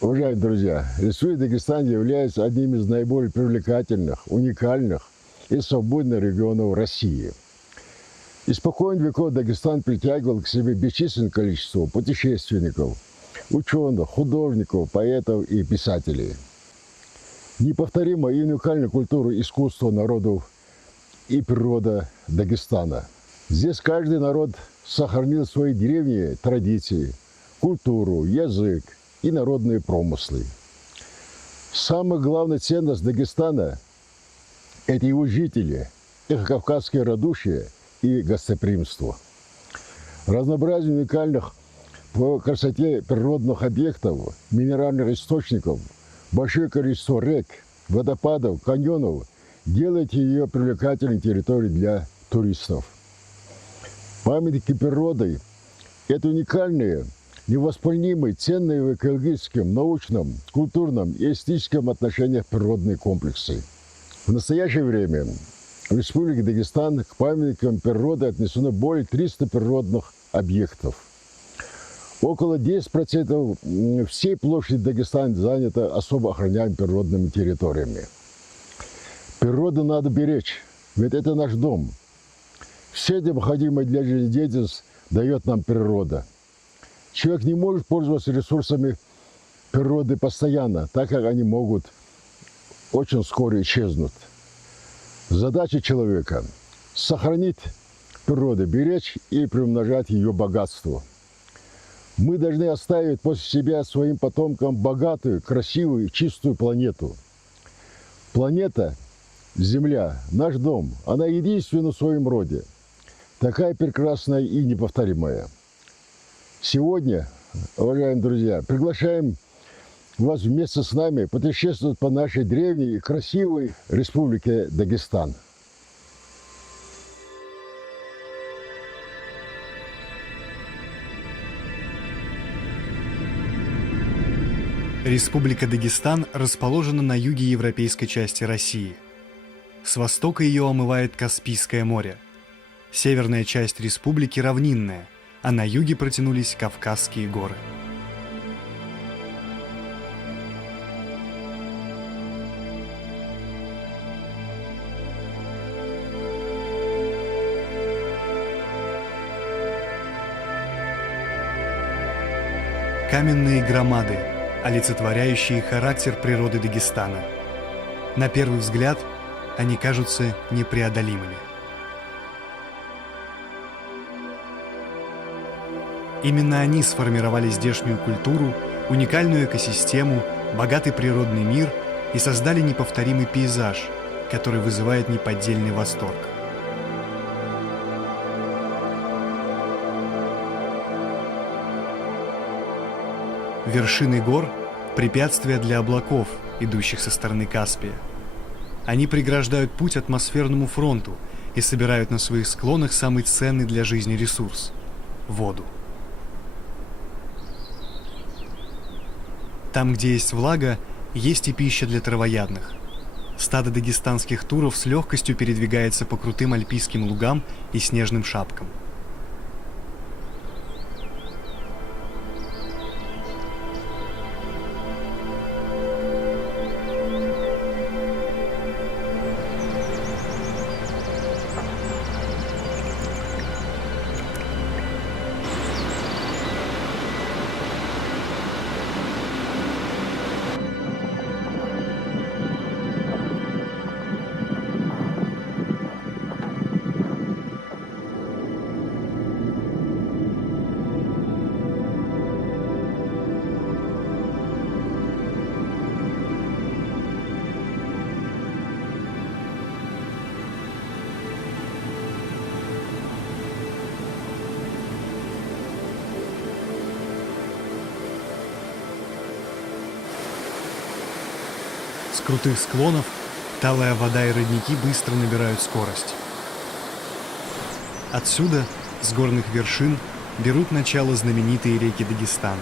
Уважаемые друзья, Республика Дагестан является одним из наиболее привлекательных, уникальных и свободных регионов России. Испокон веков Дагестан притягивал к себе бесчисленное количество путешественников, ученых, художников, поэтов и писателей. Неповторимая и уникальная культура и искусство народов и природа Дагестана. Здесь каждый народ сохранил свои древние традиции, культуру, язык и народные промыслы. Самая главная ценность Дагестана – это его жители, их кавказское радушие и гостеприимство. Разнообразие уникальных по красоте природных объектов, минеральных источников, большое количество рек, водопадов, каньонов делает ее привлекательной территорией для туристов. Памятники природы – это уникальные, невосполнимые, ценные в экологическом, научном, культурном и эстетическом отношениях природные комплексы. В настоящее время в Республике Дагестан к памятникам природы отнесено более 300 природных объектов. Около 10% всей площади Дагестана занято особо охраняемыми природными территориями. Природу надо беречь, ведь это наш дом. Все необходимое для жизнедеятельности дает нам природа. Человек не может пользоваться ресурсами природы постоянно, так как они могут очень скоро исчезнуть. Задача человека – сохранить природу, беречь и приумножать ее богатство. Мы должны оставить после себя своим потомкам богатую, красивую и чистую планету. Планета – Земля, наш дом, она единственна в своем роде. Такая прекрасная и неповторимая. Сегодня, уважаемые друзья, приглашаем вас вместе с нами путешествовать по нашей древней и красивой Республике Дагестан. Республика Дагестан расположена на юге европейской части России. С востока ее омывает Каспийское море. Северная часть республики равнинная, а на юге протянулись Кавказские горы. Каменные громады, олицетворяющие характер природы Дагестана. На первый взгляд они кажутся непреодолимыми. Именно они сформировали здешнюю культуру, уникальную экосистему, богатый природный мир и создали неповторимый пейзаж, который вызывает неподдельный восторг. Вершины гор – препятствия для облаков, идущих со стороны Каспия. Они преграждают путь атмосферному фронту и собирают на своих склонах самый ценный для жизни ресурс – воду. Там, где есть влага, есть и пища для травоядных. Стадо дагестанских туров с легкостью передвигается по крутым альпийским лугам и снежным шапкам. С крутых склонов талая вода и родники быстро набирают скорость. Отсюда, с горных вершин, берут начало знаменитые реки Дагестана.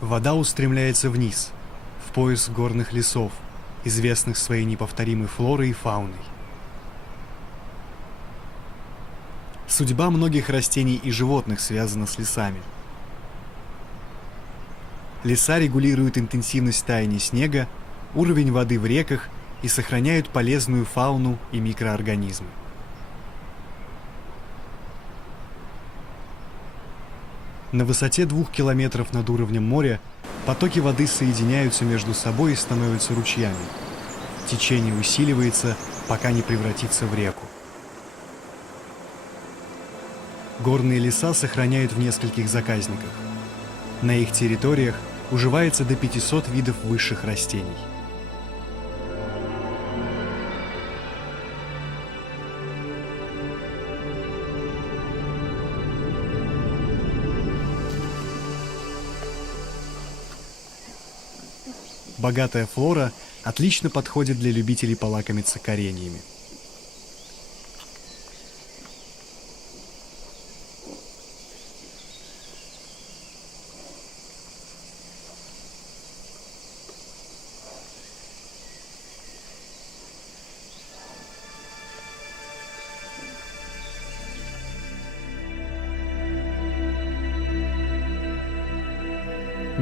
Вода устремляется вниз, в пояс горных лесов, известных своей неповторимой флорой и фауной. Судьба многих растений и животных связана с лесами. Леса регулируют интенсивность таяния снега, уровень воды в реках и сохраняют полезную фауну и микроорганизмы. На высоте 2 километров над уровнем моря потоки воды соединяются между собой и становятся ручьями. Течение усиливается, пока не превратится в реку. Горные леса сохраняют в нескольких заказниках. На их территориях уживается до 500 видов высших растений. Богатая флора отлично подходит для любителей полакомиться кореньями.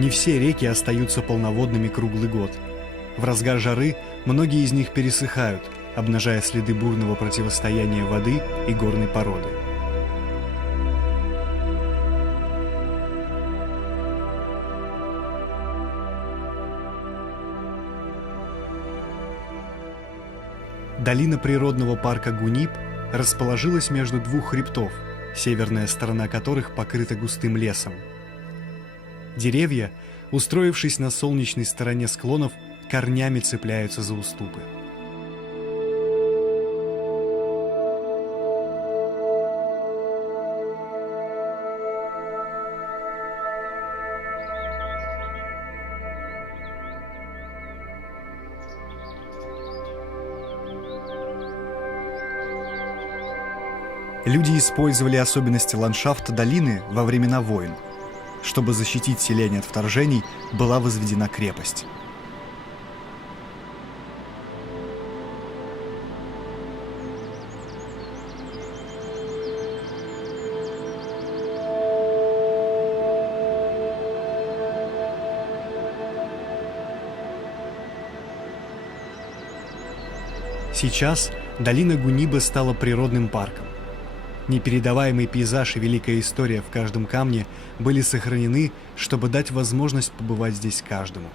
Не все реки остаются полноводными круглый год. В разгар жары многие из них пересыхают, обнажая следы бурного противостояния воды и горной породы. Долина природного парка Гунип расположилась между двух хребтов, северная сторона которых покрыта густым лесом. Деревья, устроившись на солнечной стороне склонов, корнями цепляются за уступы. Люди использовали особенности ландшафта долины во времена войн. Чтобы защитить селение от вторжений, была возведена крепость. Сейчас долина Гуниба стала природным парком. Непередаваемый пейзаж и великая история в каждом камне были сохранены, чтобы дать возможность побывать здесь каждому.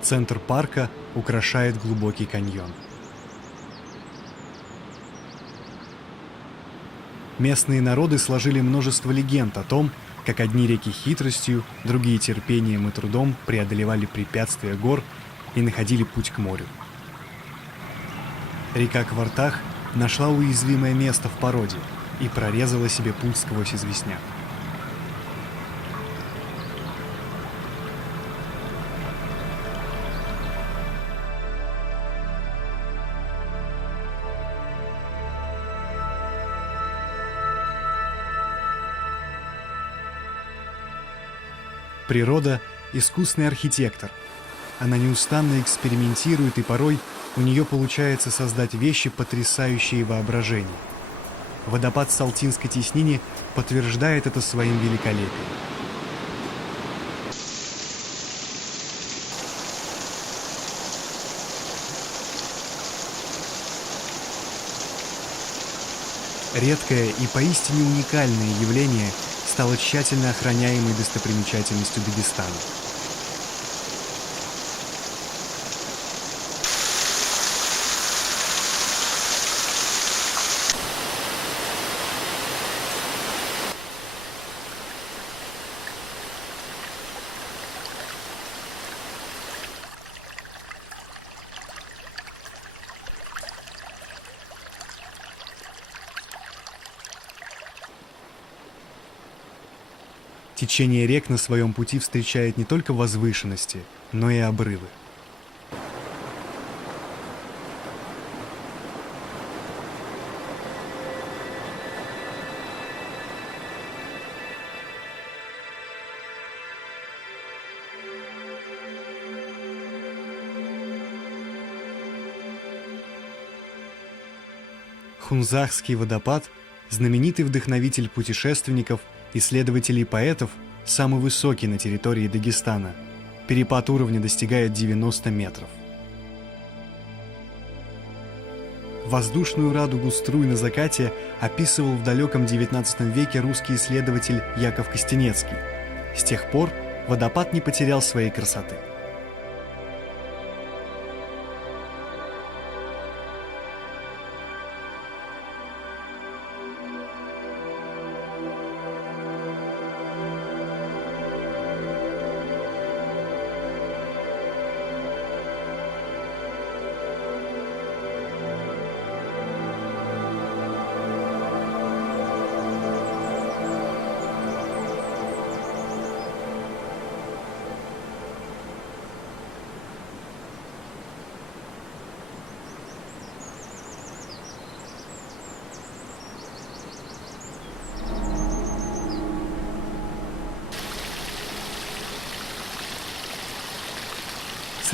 Центр парка украшает глубокий каньон. Местные народы сложили множество легенд о том, как одни реки хитростью, другие терпением и трудом преодолевали препятствия гор и находили путь к морю. Река Квартах нашла уязвимое место в породе и прорезала себе путь сквозь известняк. Природа – искусный архитектор. Она неустанно экспериментирует, и порой у нее получается создать вещи, потрясающие воображение. Водопад Салтинской теснины подтверждает это своим великолепием. Редкое и поистине уникальное явление стало тщательно охраняемой достопримечательностью Дагестана. Течение рек на своем пути встречает не только возвышенности, но и обрывы. Хунзахский водопад – знаменитый вдохновитель путешественников, исследователей и поэтов, самый высокий на территории Дагестана. Перепад уровня достигает 90 метров. Воздушную радугу струй на закате описывал в далеком XIX веке русский исследователь Яков Костенецкий. С тех пор водопад не потерял своей красоты.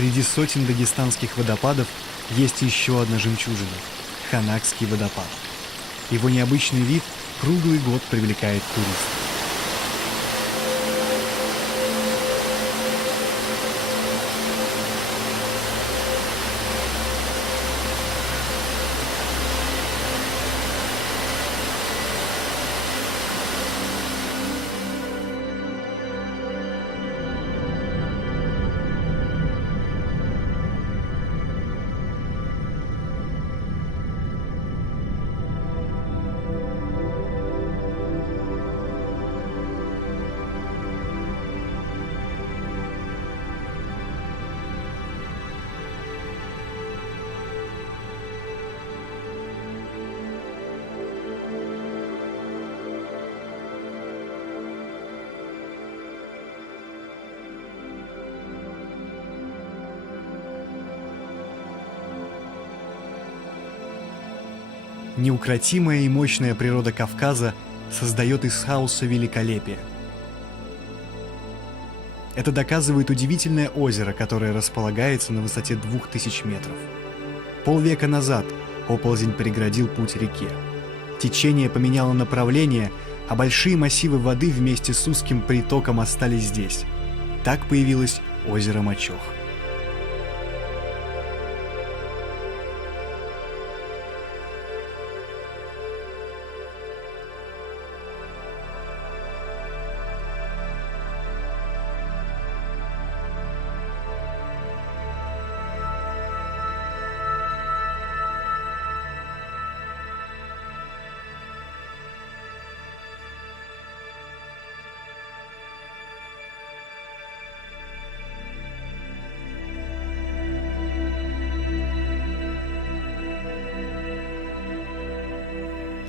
Среди сотен дагестанских водопадов есть еще одна жемчужина – Ханакский водопад. Его необычный вид круглый год привлекает туристов. Неукротимая и мощная природа Кавказа создает из хаоса великолепие. Это доказывает удивительное озеро, которое располагается на высоте 2000 метров. Полвека назад оползень преградил путь реке. Течение поменяло направление, а большие массивы воды вместе с узким притоком остались здесь. Так появилось озеро Мачох.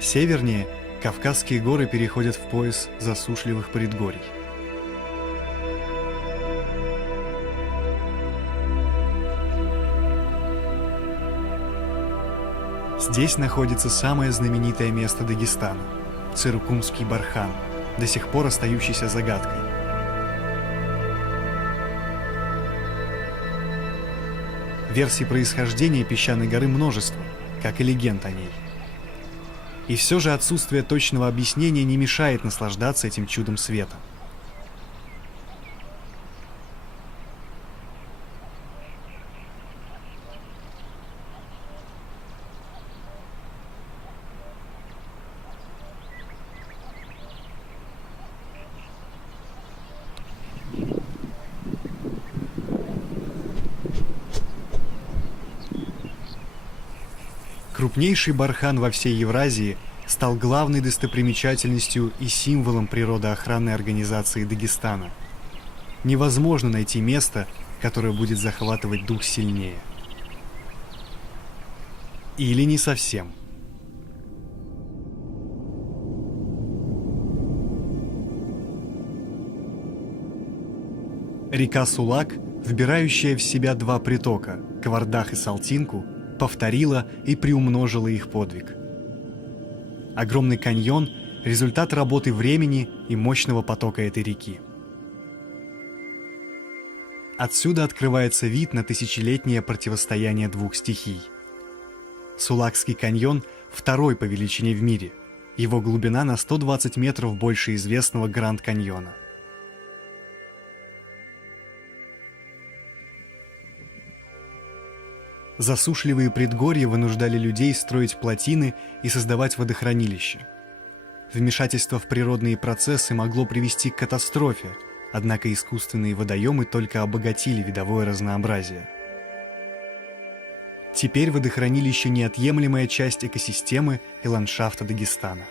Севернее Кавказские горы переходят в пояс засушливых предгорий. Здесь находится самое знаменитое место Дагестана – Циркумский бархан, до сих пор остающийся загадкой. Версий происхождения песчаной горы множество, как и легенд о ней. И все же отсутствие точного объяснения не мешает наслаждаться этим чудом света. Крупнейший бархан во всей Евразии стал главной достопримечательностью и символом природоохранной организации Дагестана. Невозможно найти место, которое будет захватывать дух сильнее. Или не совсем. Река Сулак, вбирающая в себя два притока – Квардах и Салтинку, повторила и приумножила их подвиг. Огромный каньон – результат работы времени и мощного потока этой реки. Отсюда открывается вид на тысячелетнее противостояние двух стихий. Сулакский каньон второй по величине в мире. Его глубина на 120 метров больше известного Гранд-каньона. Засушливые предгорья вынуждали людей строить плотины и создавать водохранилища. Вмешательство в природные процессы могло привести к катастрофе, однако искусственные водоемы только обогатили видовое разнообразие. Теперь водохранилище – неотъемлемая часть экосистемы и ландшафта Дагестана.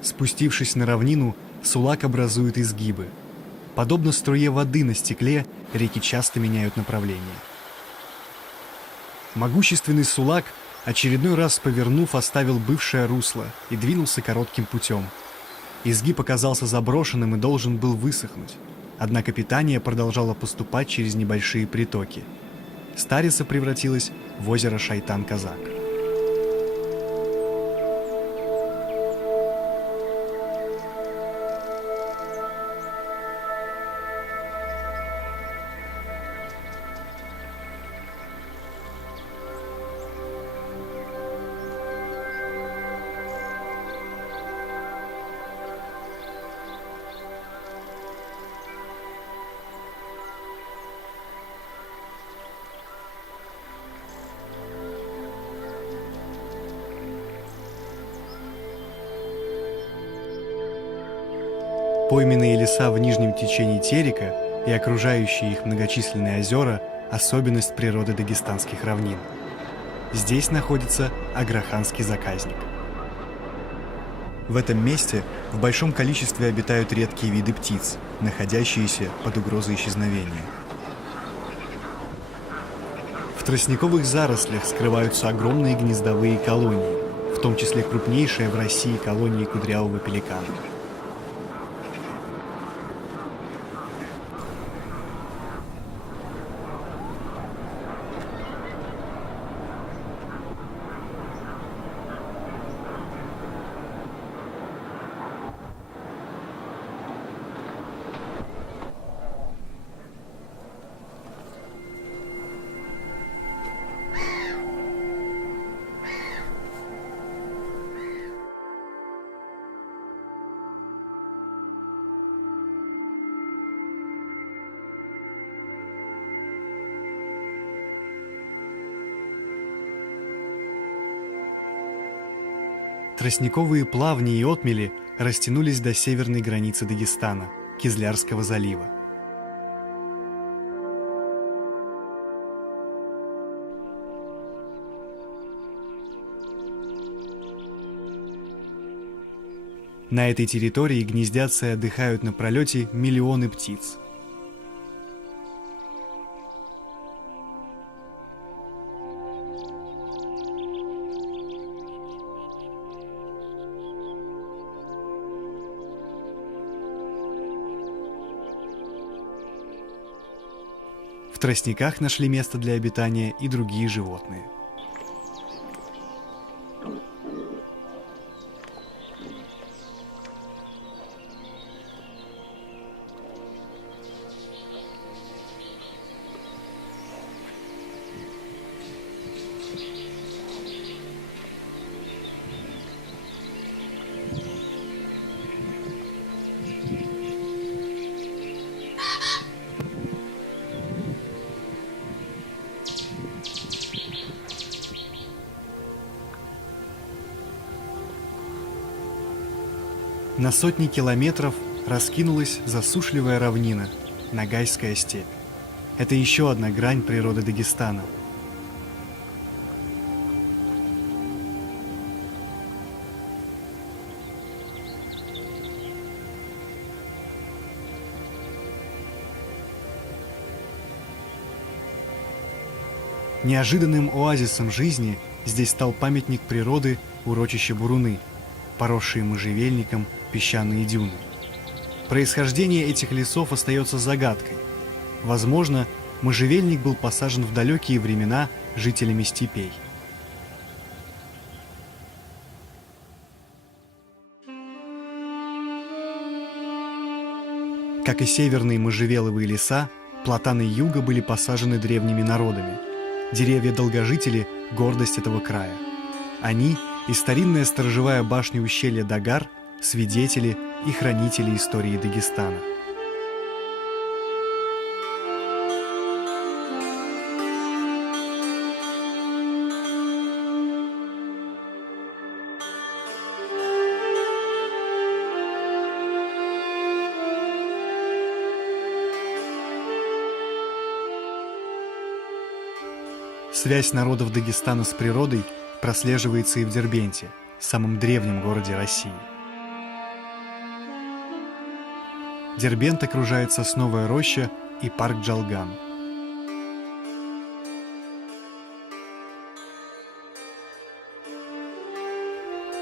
Спустившись на равнину, Сулак образует изгибы. Подобно струе воды на стекле, реки часто меняют направление. Могущественный Сулак, очередной раз повернув, оставил бывшее русло и двинулся коротким путем. Изгиб оказался заброшенным и должен был высохнуть. Однако питание продолжало поступать через небольшие притоки. Старица превратилась в озеро Шайтан-Казак. Пойменные леса в нижнем течении Терека и окружающие их многочисленные озера – особенность природы дагестанских равнин. Здесь находится Аграханский заказник. В этом месте в большом количестве обитают редкие виды птиц, находящиеся под угрозой исчезновения. В тростниковых зарослях скрываются огромные гнездовые колонии, в том числе крупнейшая в России колония кудрявого пеликана. Тростниковые плавни и отмели растянулись до северной границы Дагестана, Кизлярского залива. На этой территории гнездятся и отдыхают на пролете миллионы птиц. В тростниках нашли место для обитания и другие животные. На сотни километров раскинулась засушливая равнина, Ногайская степь. Это еще одна грань природы Дагестана. Неожиданным оазисом жизни здесь стал памятник природы урочище Буруны, поросшие можжевельником песчаные дюны. Происхождение этих лесов остается загадкой. Возможно, можжевельник был посажен в далекие времена жителями степей. Как и северные можжевеловые леса, платаны юга были посажены древними народами. Деревья-долгожители – гордость этого края. Они и старинная сторожевая башня ущелья Дагар – свидетели и хранители истории Дагестана. Связь народов Дагестана с природой прослеживается и в Дербенте, самом древнем городе России. Дербент окружает сосновая роща и парк Джалгам.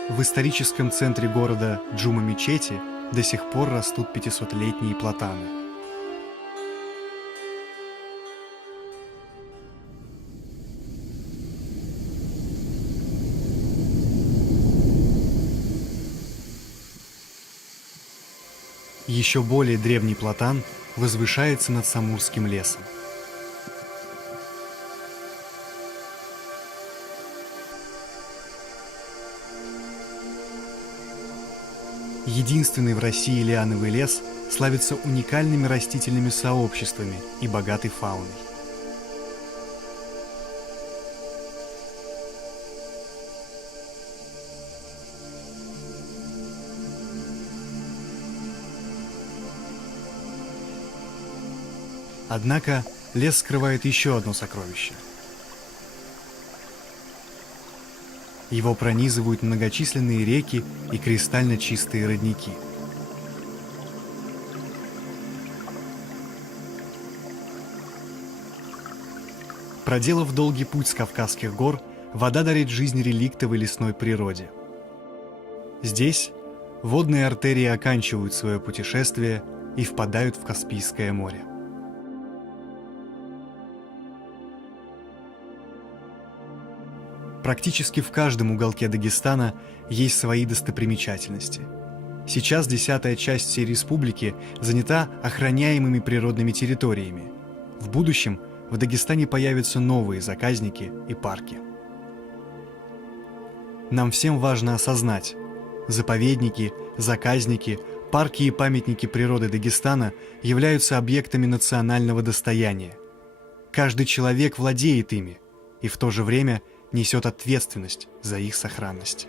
В историческом центре города Джума-Мечети до сих пор растут 500-летние платаны. Еще более древний платан возвышается над Самурским лесом. Единственный в России лиановый лес славится уникальными растительными сообществами и богатой фауной. Однако лес скрывает еще одно сокровище. Его пронизывают многочисленные реки и кристально чистые родники. Проделав долгий путь с Кавказских гор, вода дарит жизнь реликтовой лесной природе. Здесь водные артерии оканчивают свое путешествие и впадают в Каспийское море. Практически в каждом уголке Дагестана есть свои достопримечательности. Сейчас 10-я часть всей республики занята охраняемыми природными территориями. В будущем в Дагестане появятся новые заказники и парки. Нам всем важно осознать: заповедники, заказники, парки и памятники природы Дагестана являются объектами национального достояния. Каждый человек владеет ими и в то же время несет ответственность за их сохранность.